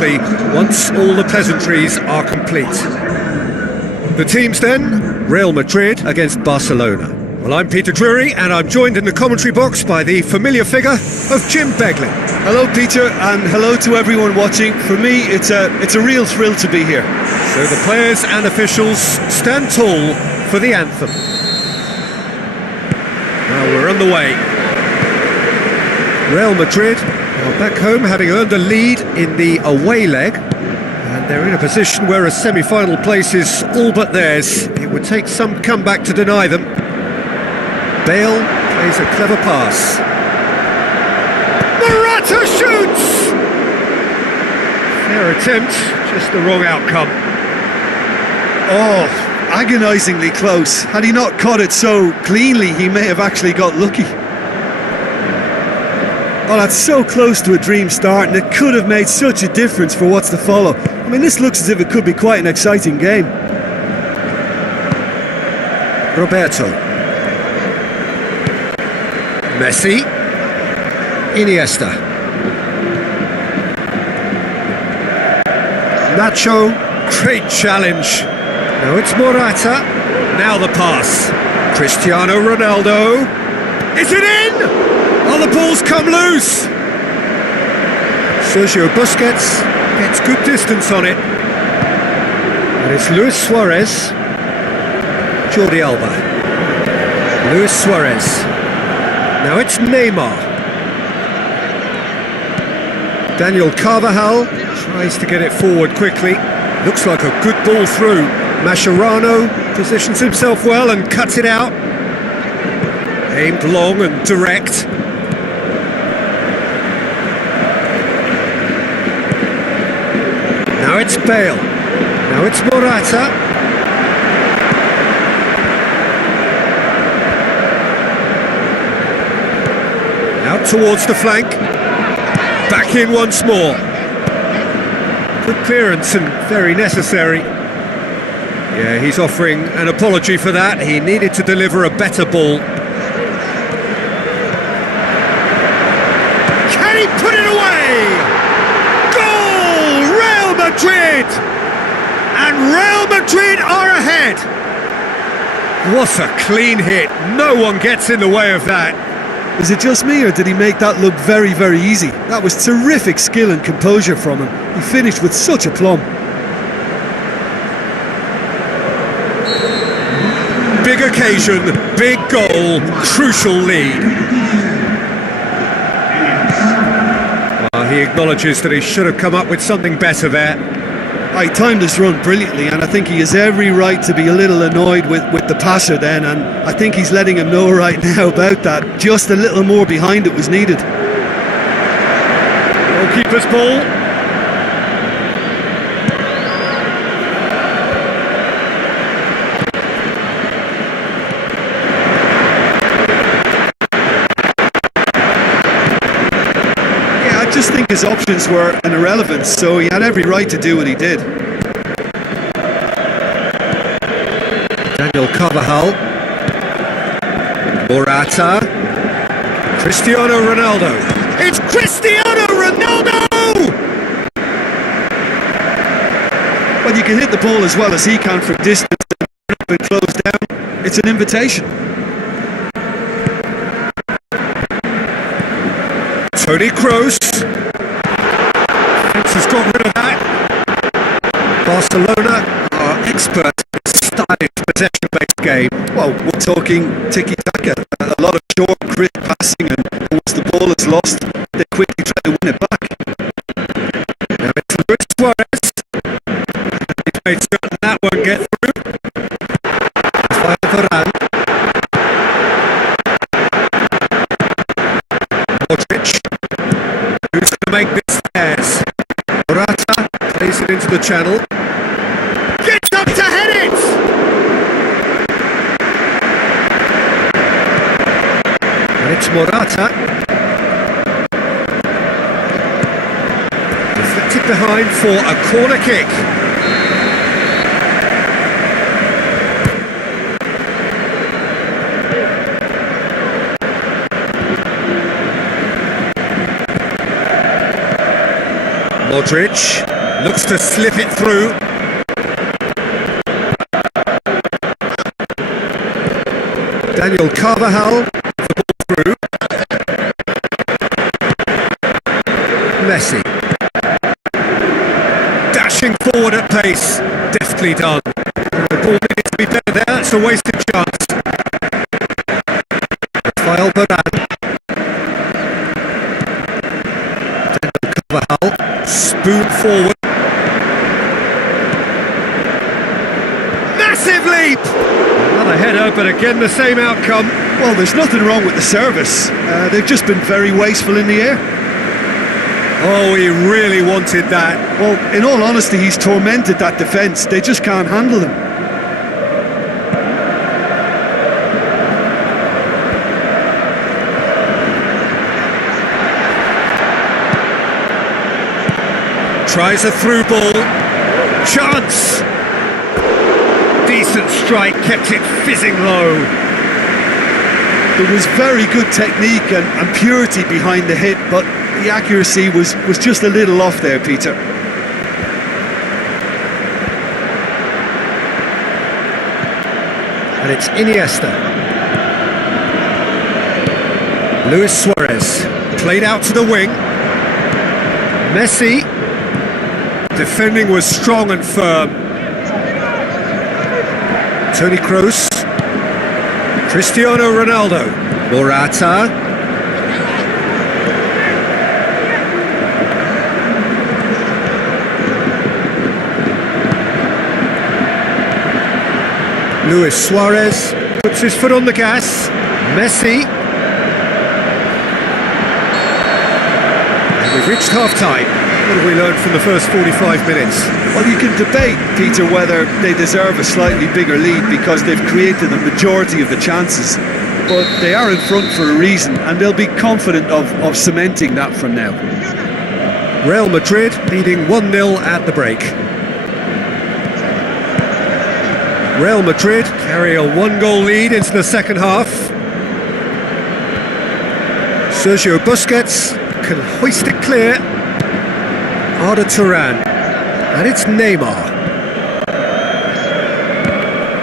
quickly once all the pleasantries are complete. The teams then, Real Madrid against Barcelona. Well, I'm Peter Drury, and I'm joined in the commentary box by the familiar figure of Jim Beglin. Hello, Peter, and hello to everyone watching. For me, it's a real thrill to be here. So the players and officials stand tall for the anthem. Now we're on the way. Real Madrid are back home, having earned a lead in the away leg, and they're in a position where a semi-final place is all but theirs. It would take some comeback to deny them. Bale plays a clever pass. Morata shoots! Fair attempt, just the wrong outcome. Oh, agonisingly close. Had he not caught it so cleanly, he may have actually got lucky. Oh, that's so close to a dream start, and it could have made such a difference for what's to follow. I mean, this looks as if it could be quite an exciting game. Roberto. Messi, Iniesta, Nacho, great challenge. Now it's Morata, now the pass. Cristiano Ronaldo, is it in? Oh, the ball's come loose. Sergio Busquets gets good distance on it. And it's Luis Suarez, Jordi Alba, Luis Suarez. Now it's Neymar. Daniel Carvajal tries to get it forward quickly. Looks like a good ball through. Mascherano positions himself well and cuts it out. Aimed long and direct. Now it's Bale. Now it's Morata. Out towards the flank, back in once more. Good clearance and very necessary. Yeah, he's offering an apology for that. He needed to deliver a better ball. Can he put it away? Goal! Real Madrid! And Real Madrid are ahead! What a clean hit. No one gets in the way of that. Is it just me, or did he make that look very, very easy? That was terrific skill and composure from him. He finished with such aplomb. Big occasion, big goal, crucial lead. Well, he acknowledges that he should have come up with something better there. He timed this run brilliantly, and I think he has every right to be a little annoyed with the passer then, and I think he's letting him know right now about that. Just a little more behind it was needed. Goalkeeper's ball. I just think his options were an irrelevance, so he had every right to do what he did. Daniel Carvajal, Morata, Cristiano Ronaldo. It's Cristiano Ronaldo! Well, you can hit the ball as well as he can from distance and close down. It's an invitation. Toni Kroos. Fence has got rid of that. Barcelona are experts in a stylish possession-based game. Well, we're talking tiki-taka. A lot of short, crisp passing, and once the ball is lost, they quickly try to win it back. Now it's Luis Suarez. He's made certain that won't get through. Rafael Varane. Modric. Who's going to make this theirs? Morata plays it into the channel. Gets up to head it! And it's Morata. Deflected behind for a corner kick. Modric looks to slip it through. Daniel Carvajal, the ball through. Messi. Dashing forward at pace. Deftly done. The ball needed to be better there. That's a wasted chance. Rafael Varane. Daniel Carvajal. Spoon forward. Massive leap! Another header, but again the same outcome. Well, there's nothing wrong with the service. They've just been very wasteful in the air. Oh, he really wanted that. Well, in all honesty, he's tormented that defence. They just can't handle him. Tries a through ball. Chance! Decent strike, kept it fizzing low. There was very good technique and purity behind the hit, but the accuracy was just a little off there, Peter. And it's Iniesta. Luis Suarez played out to the wing. Messi. Defending was strong and firm. Toni Kroos. Cristiano Ronaldo. Morata. Luis Suarez puts his foot on the gas. Messi. And we've reached half-time. What have we learned from the first 45 minutes? Well, you can debate, Peter, whether they deserve a slightly bigger lead because they've created the majority of the chances. But they are in front for a reason, and they'll be confident of cementing that from now. Real Madrid leading 1-0 at the break. Real Madrid carry a one-goal lead into the second half. Sergio Busquets can hoist it clear. Arda Turan. And it's Neymar.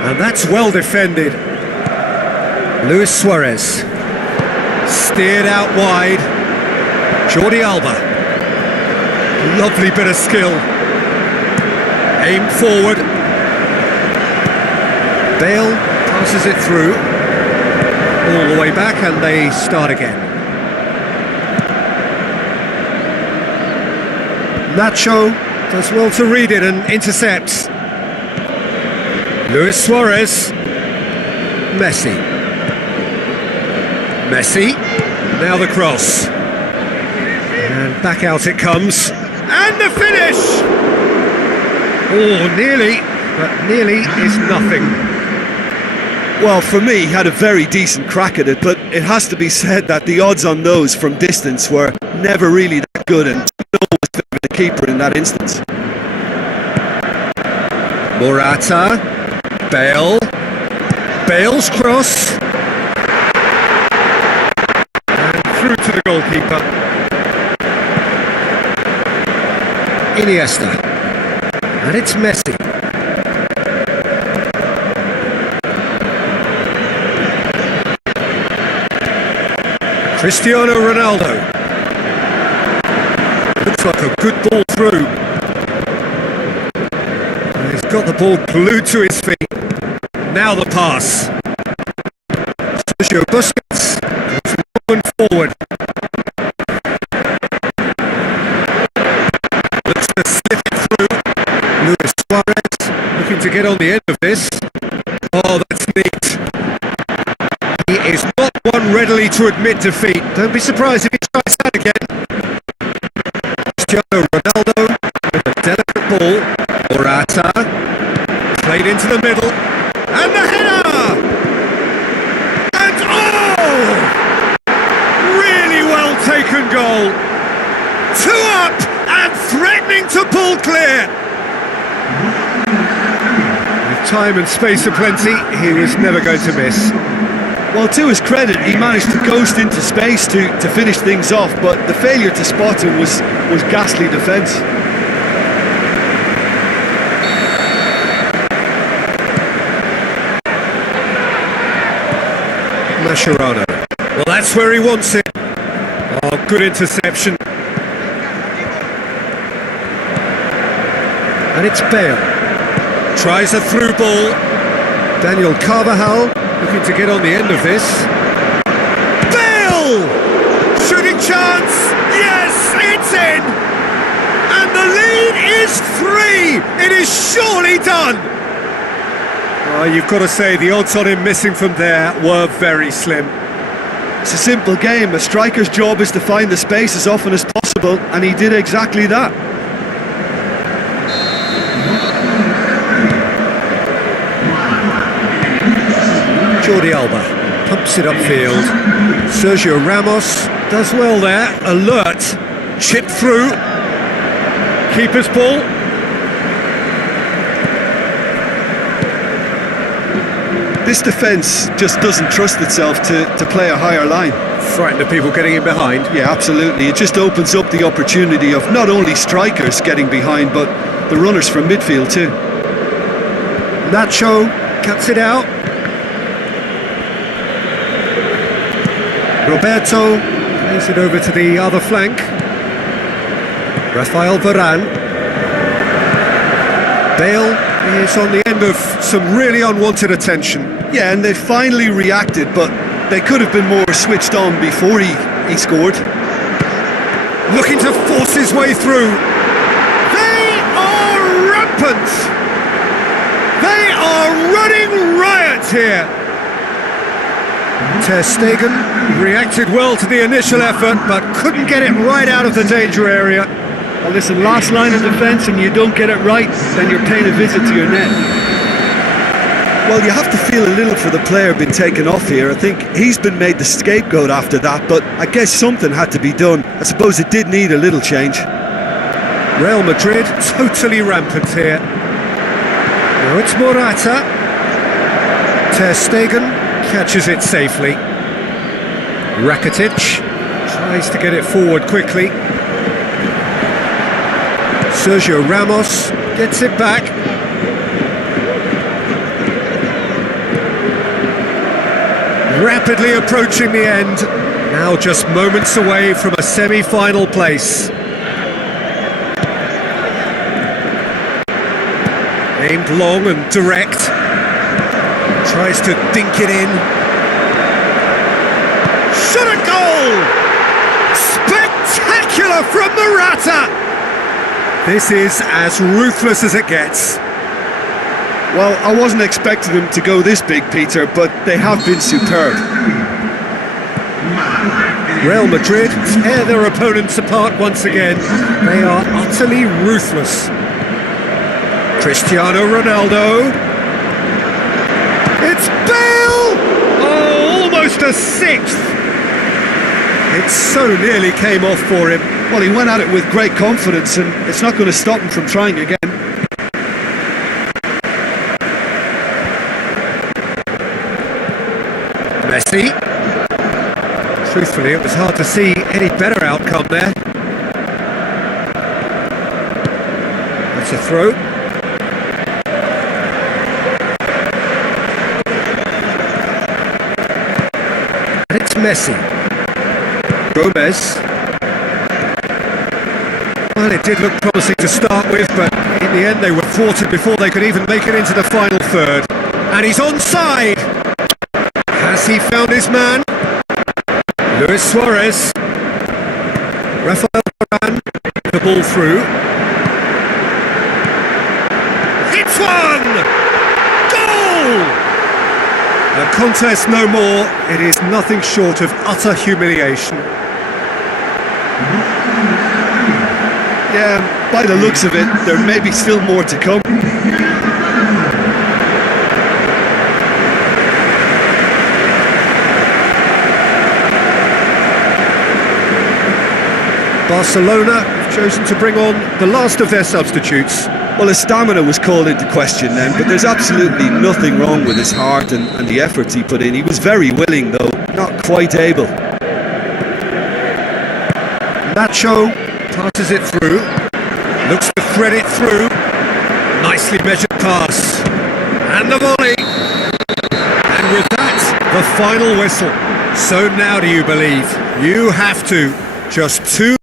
And that's well defended. Luis Suarez. Steered out wide. Jordi Alba. Lovely bit of skill. Aimed forward. Bale passes it through. All the way back and they start again. Nacho does well to read it and intercepts. Luis Suarez. Messi. Messi. Now the cross. And back out it comes. And the finish! Oh, nearly, but nearly is nothing. Well, for me, he had a very decent crack at it, but it has to be said that the odds on those from distance were never really that good, and always favour the keeper in that instance. Morata. Bale. Bale's cross. And through to the goalkeeper. Iniesta. And it's Messi. Cristiano Ronaldo. Looks like a good ball through. And he's got the ball glued to his feet. Now the pass. Sergio Busquets goes long and forward. Looks to slip it through. Luis Suarez looking to get on the end of this. Oh, that's neat. He is not one readily to admit defeat. Don't be surprised if he tries that again. Cristiano Ronaldo with a delicate ball. Morata played into the middle. And the header! And oh! Really well taken goal. 2 up and threatening to pull clear. With time and space aplenty, he was never going to miss. Well, to his credit, he managed to ghost into space to finish things off, but the failure to spot him was ghastly defence. Mascherano. Well, that's where he wants it. Oh, good interception. And it's Bale. Tries a through ball. Daniel Carvajal looking to get on the end of this. Bale! Shooting chance! Yes, it's in! And the lead is 3! It is surely done! Oh, you've got to say, the odds on him missing from there were very slim. It's a simple game. A striker's job is to find the space as often as possible, and he did exactly that. Jordi Alba pumps it upfield. Sergio Ramos does well there. Alert. Chip through. Keeper's ball. This defence just doesn't trust itself to play a higher line. Frightened of people getting in behind. Yeah, absolutely. It just opens up the opportunity of not only strikers getting behind, but the runners from midfield too. Nacho cuts it out. Roberto plays it over to the other flank. Rafael Varane. Bale is on the end of some really unwanted attention. Yeah, and they finally reacted, but they could have been more switched on before he scored. Looking to force his way through. They are rampant! They are running riot here! Ter Stegen reacted well to the initial effort, but couldn't get it right out of the danger area. Well, listen, last line of defence and you don't get it right, then you're paying a visit to your net. Well, you have to feel a little for the player being taken off here. I think he's been made the scapegoat after that, but I guess something had to be done. I suppose it did need a little change. Real Madrid totally rampant here. Now it's Morata. Ter Stegen catches it safely. Rakitic tries to get it forward quickly. Sergio Ramos gets it back. Rapidly approaching the end. Now just moments away from a semi-final place. Aimed long and direct. Tries to dink it in. Shot a goal! Spectacular from Morata! This is as ruthless as it gets. Well, I wasn't expecting them to go this big, Peter, but they have been superb. Real Madrid tear their opponents apart once again. They are utterly ruthless. Cristiano Ronaldo. It's Bale! Oh, almost a sixth! It so nearly came off for him. Well, he went at it with great confidence, and it's not going to stop him from trying again. Messi. Truthfully, it was hard to see any better outcome there. That's a throw. And it's Messi. Gomez. Well, it did look promising to start with, but in the end they were thwarted before they could even make it into the final third. And he's onside! Has he found his man? Luis Suarez. Rafael Varane, the ball through. It's one! Goal! The contest no more. It is nothing short of utter humiliation. Yeah, by the looks of it, there may be still more to come. Barcelona have chosen to bring on the last of their substitutes. Well, his stamina was called into question then, but there's absolutely nothing wrong with his heart and the efforts he put in. He was very willing, though, not quite able. Nacho passes it through, looks to thread it through. Nicely measured pass. And the volley. And with that, the final whistle. So now do you believe? You have to. Just two